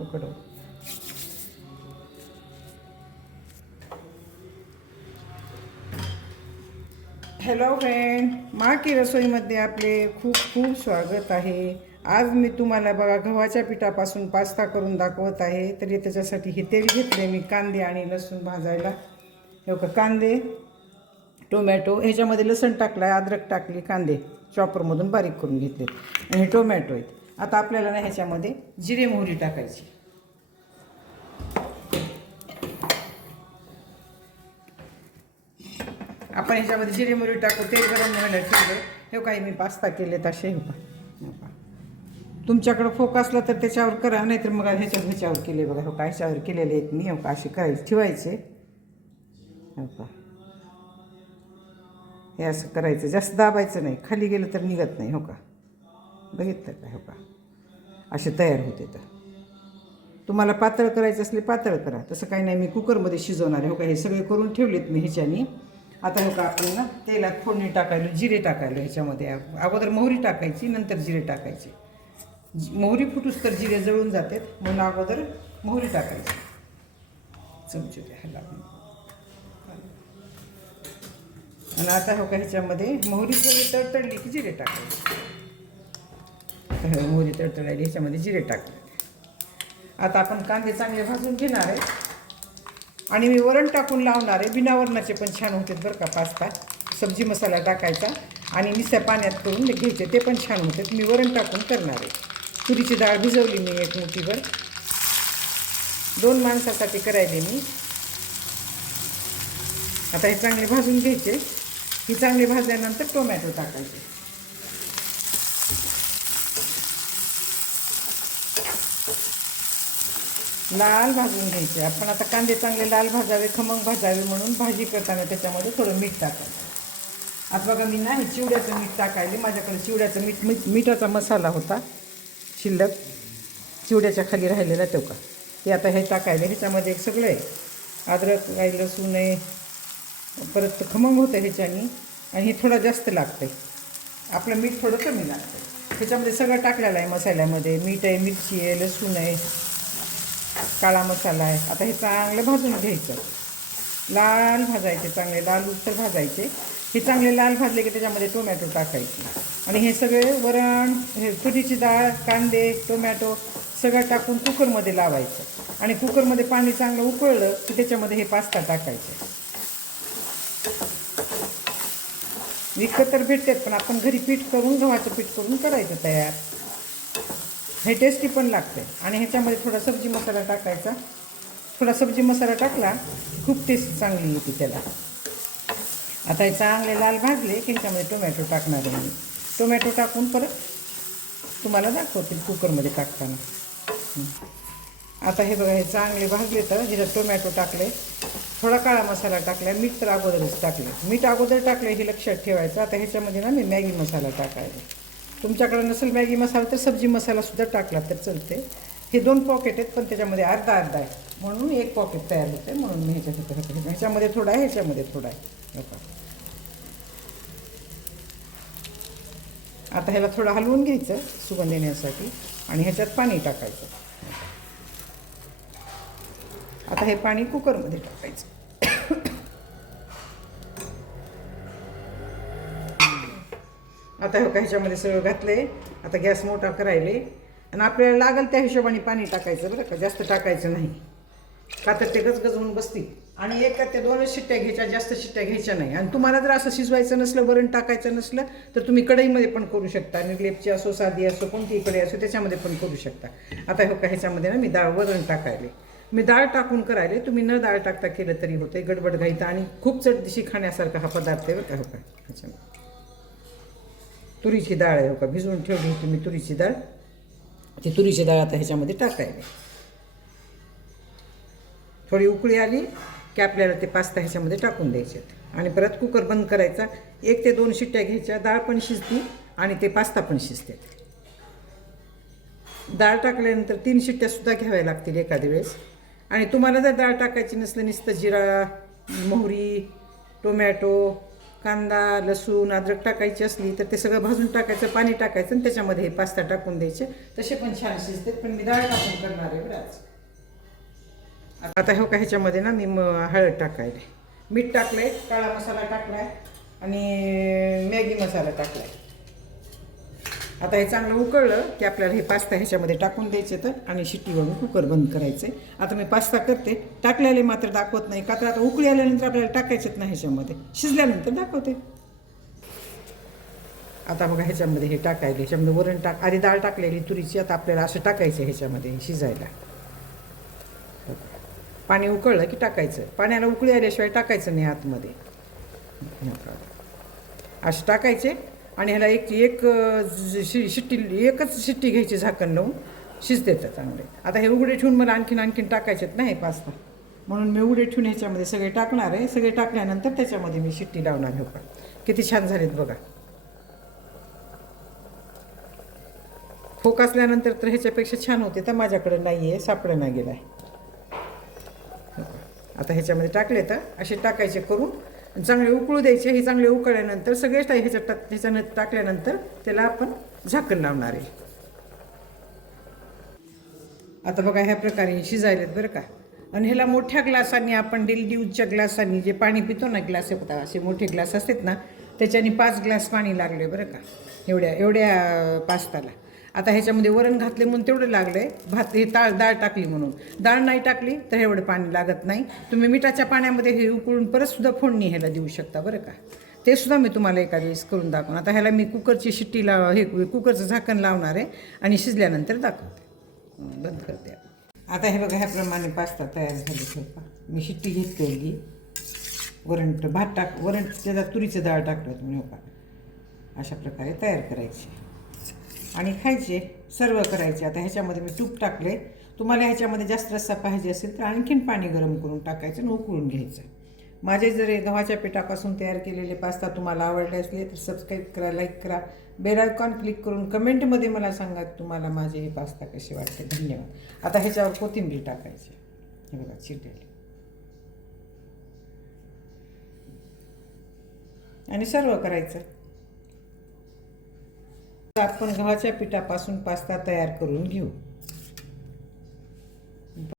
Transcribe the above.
उकडव hello friend मा की रसोईमध्ये आपले खूप खूप स्वागत आहे. आज मी तुम्हाला बघा गव्हाच्या पिठापासून पास्ता करून दाखवत आहे. तरी त्याच्यासाठी हे तेल घेतले मी कांदे आणि लसूण भाजायला. हे का कांदे टोमॅटो ह्याच्यामध्ये लसण टाकलं आहे अद्रक टाकली कांदे. चॉपरमधून बारीक करून घेतले आणि हे टोमॅटो आहेत. आता आपल्याला ना ह्याच्यामध्ये जिरे मोहरी टाकायची. आपण ह्याच्यामध्ये जिरे मोहरी टाकू तेल गरम व्हायला ठेवलं हे काही मी पास्ता केले तसे हे पहा. तुमच्याकडं फोक असला तर त्याच्यावर करा नाहीतर मग ह्याच्या ह्याच्यावर केले बघा. हो का ह्याच्यावर केलेले आहेत मी हो का असे करायचे ठेवायचे. हो का. हे असं करायचं. जास्त दाबायचं नाही. खाली गेलं तर निघत नाही हो का. बघितलं का हो का असे तयार होते तर. तुम्हाला पातळ करायचं असले पातळ करा. तसं काही नाही मी कुकरमध्ये शिजवणार आहे. हो का? हे सगळे करून ठेवलेत मी ह्याच्यानी. आता हो का आपण ना तेलात फोडणी टाकायलो जिरे टाकायलो ह्याच्यामध्ये. अगोदर मोहरी टाकायची नंतर जिरे टाकायचे. मोहरी फुटूस तर जिरे जळून जातात. म्हणून अगोदर मोहरी टाकायची. चमचे ह्याला आणि आता हो का ह्याच्यामध्ये मोहरी थोडी तडतडली की जिरे टाकायचे. मोहरी तडतडायली ह्याच्यामध्ये जिरे टाकले. आता आपण कांदे चांगले भाजून घेणार आहे. आणि मी वरण टाकून लावणार आहे. बिना वरणाचे पण छान होते बरं का पास्ता. सब्जी मसाला टाकायचा आणि निस्या पाण्यात करून घ्यायचे ते पण छान होते मी वरण टाकून करणार आहे. तुरीची डाळ भिजवली मी एक मुठीभर. दोन माणसासाठी करायले मी. आता हे चांगले भाजून घ्यायचे. ही चांगली भाजल्यानंतर टोमॅटो टाकायचे. लाल भाजून घ्यायचे. आपण आता कांदे चांगले लाल भाजावे खमंग भाजावे म्हणून भाजी करताना त्याच्यामध्ये थोडं मीठ टाकायचं. आता बघा मी नाही चिवड्याचं मीठ टाकायले. माझ्याकडे चिवड्याचं मीठ मीठ मिठाचा मसाला होता. शिल्लक. चिवड्याच्या खाली राहिलेला तो का? ते आता हे टाकायले. ह्याच्यामध्ये एक सगळं आहे. अद्रक आहे लसूण आहे. परत खमंग होतं ह्याच्यानी. आणि हे थोडं जास्त लागतं आहे आपलं मीठ थोडं कमी लागतं ह्याच्यामध्ये सगळं टाकलेलं आहे मसाल्यामध्ये. मीठ आहे मिरची आहे लसूण आहे. काळा मसाला आहे. आता हे चांगलं भाजून घ्यायचं. लाल भाजायचे चांगले. लाल उत्तर भाजायचे. हे चांगले लाल भाजले की त्याच्यामध्ये टोमॅटो टाकायचे. आणि हे सगळे वरण हे तुरीची डाळ कांदे टोमॅटो सगळं टाकून कुकरमध्ये लावायचं. आणि कुकरमध्ये पाणी चांगलं उकळलं की त्याच्यामध्ये हे पास्ता टाकायचे. विकत तर भेटतात पण आपण घरी पीठ करून गव्हाचं पीठ करून करायचं तयार. हे टेस्टी पण लागते आणि ह्याच्यामध्ये थोडा सब्जी मसाला टाकायचा. थोडा सब्जी मसाला टाकला खूप टेस्ट चांगली येते त्याला. आता हे चांगले लाल भाजले की ह्याच्यामध्ये टोमॅटो टाकणार आहे मी. टोमॅटो टाकून परत तुम्हाला दाखवतील कुकरमध्ये टाकताना. आता हे बघा हे चांगले भाजले तर ह्याच्यात टोमॅटो टाकले. थोडा काळा मसाला टाकला मीठ तर अगोदरच टाकले मीठ अगोदर टाकले हे लक्षात ठेवायचं. आता ह्याच्यामध्ये ना मी मॅगी मसाला टाकायला तुमच्याकडे नसेल मॅगी मसाला तर सब्जी मसालासुद्धा टाकला तर चालते. हे दोन पॉकेट आहेत पण त्याच्यामध्ये अर्धा अर्धा आहे. म्हणून एक पॉकेट तयार होते म्हणून मी ह्याच्यात ह्याच्यामध्ये थोडा आहे ह्याच्यामध्ये थोडा आहे. बघा आता ह्याला थोडं हलवून घ्यायचं सुगंध येण्यासाठी आणि ह्याच्यात पाणी टाकायचं. आता हे पाणी कुकरमध्ये टाकायचं. आता हो ह्याच्यामध्ये सगळं घातले आता गॅस मोठा करायले. आणि आपल्याला लागेल त्या हिशोबाने पाणी टाकायचं बरं का? जास्त टाकायचं नाही. का तर ते गजगज होऊन बसतील. आणि एका त्या दोनच शिट्ट्या घ्यायच्या जास्त शिट्ट्या घ्यायच्या नाही. आणि तुम्हाला जर असं शिजवायचं नसलं वरण टाकायचं नसलं तर तुम्ही कढईमध्ये पण करू शकता. निर्लेपची असो साधी असो कोणतीही कढई असो त्याच्यामध्ये पण करू शकता. आता हो का ह्याच्यामध्ये ना मी डाळ वरण टाकायले. मी डाळ टाकून करायले. तुम्ही न डाळ टाकता केलं तरी होतं गडबड घाईतं आणि खूप चटदिशी खाण्यासारखा हा पदार्थ आहे बरं का हो का ह्याच्यामध्ये. तुरीची डाळ आहे हो का? भिजवून ठेवली होती मी तुरीची डाळ. ती तुरीची डाळ आता ह्याच्यामध्ये टाकायला थोडी उकळी आली की आपल्याला ते पास्ता ह्याच्यामध्ये टाकून द्यायचे आणि परत कुकर बंद करायचा. एक ते दोन शिट्ट्या घ्यायच्या. डाळ पण शिजती आणि ते पास्ता पण शिजते. डाळ टाकल्यानंतर तीन शिट्ट्यासुद्धा घ्याव्या लागतील एखाद्या वेळेस. आणि तुम्हाला जर डाळ टाकायची नसलं नुसतं जिरा मोहरी टोमॅटो कांदा लसूण अद्रक टाकायची असली तर ते सगळं भाजून टाकायचं पाणी टाकायचं आणि त्याच्यामध्ये हे पास्ता टाकून द्यायचे. तसे पण छान शिजते पण मी डाळ टाकून करणार आहे बरं आता हो का ह्याच्यामध्ये ना मी हळद टाकायला. मीठ टाकलंय काळा मसाला टाकलाय आणि मॅगी मसाला टाकलाय. आता हे चांगलं उकळलं की आपल्याला हे पास्ता ह्याच्यामध्ये टाकून द्यायचे तर आणि शिट्टीवरून कुकर बंद करायचे. आता मी पास्ता करते. टाकल्याले मात्र दाखवत नाही. का तर आता उकळी आल्यानंतर आपल्याला टाकायचेत ना ह्याच्यामध्ये. शिजल्यानंतर दाखवते. आता बघा ह्याच्यामध्ये हे टाकायला. ह्याच्यामध्ये वरण टाक आधी डाळ टाकलेली तुरीची. आता आपल्याला असं टाकायचं ह्याच्यामध्ये शिजायला. पाणी उकळलं की टाकायचं. पाण्याला उकळी आल्याशिवाय टाकायचं नाही आतमध्ये. असं टाकायचे. आणि ह्याला एक एक शि शिट्टी एकच शिट्टी घ्यायची झाकण लावून शिजते तर चांगले. आता हे उघडे ठेवून मला आणखीन आणखीन टाकायचेत ना हे पास्ता. म्हणून मी उघडे ठेवून ह्याच्यामध्ये सगळे टाकणार आहे. सगळे टाकल्यानंतर त्याच्यामध्ये मी शिट्टी लावणार आहे का किती छान झालेत बघा. खोक असल्यानंतर तर ह्याच्यापेक्षा छान होते तर माझ्याकडे नाही आहे सापडं नाही गेला आहे आता ह्याच्यामध्ये टाकले तर असे टाकायचे करून चांगले उकळू द्यायचे हे चांगले उकळल्यानंतर सगळेच टाक ह्याच्यात टाक ह्याच्यानं टाकल्यानंतर त्याला आपण झाकण लावणार आहे. आता बघा ह्या प्रकारे शिजायलेत बरं का. आणि ह्याला मोठ्या ग्लासांनी आपण डेली यूजच्या ग्लासांनी जे पाणी पितो ना ग्लास होता असे मोठे ग्लास असतात ना त्याच्याने पाच ग्लास पाणी लागले बरं का. एवढ्या एवढ्या पास्ताला. आता ह्याच्यामध्ये वरण घातले म्हणून तेवढं लागलं आहे भात हे ताळ डाळ टाकली म्हणून. डाळ नाही टाकली तर एवढं पाणी लागत नाही. तुम्ही मिठाच्या पाण्यामध्ये हे उकळून परतसुद्धा फोडणी ह्याला देऊ शकता बरं का. ते सुद्धा मी तुम्हाला एका दिवस करून दाखवून. आता ह्याला मी कुकरची शिट्टी लाव हे कुकरचं झाकण लावणार आहे आणि शिजल्यानंतर दाखवते. बंद करते. आता हे बघा ह्याप्रमाणे पास्ता तयार झाली स्वयंपाक मी शिट्टी घेतलेली वरण भात टाक वरण त्याला तुरीचं डाळ टाकलं तुम्ही हो अशा प्रकारे तयार करायची. आणि खायचे सर्व करायचे. आता ह्याच्यामध्ये मी तूप टाकले. तुम्हाला ह्याच्यामध्ये जास्त रस्सा पाहिजे असेल तर आणखीन पाणी गरम करून टाकायचं आणि उकळून घ्यायचं. माझे जर गव्हाच्या पिठापासून तयार केलेले पास्ता तुम्हाला आवडले असले तर सबस्क्राईब करा लाईक करा. बेल आयकॉन क्लिक करून कमेंटमध्ये मला सांगा तुम्हाला माझे हे पास्ता कसे वाटते धन्यवाद. आता ह्याच्यावर कोथिंबीर टाकायची. हे बघा चिरलेली. आणि सर्व करायचं. आपण गव्हाच्या पिठापासून पास्ता तयार करून घेऊ.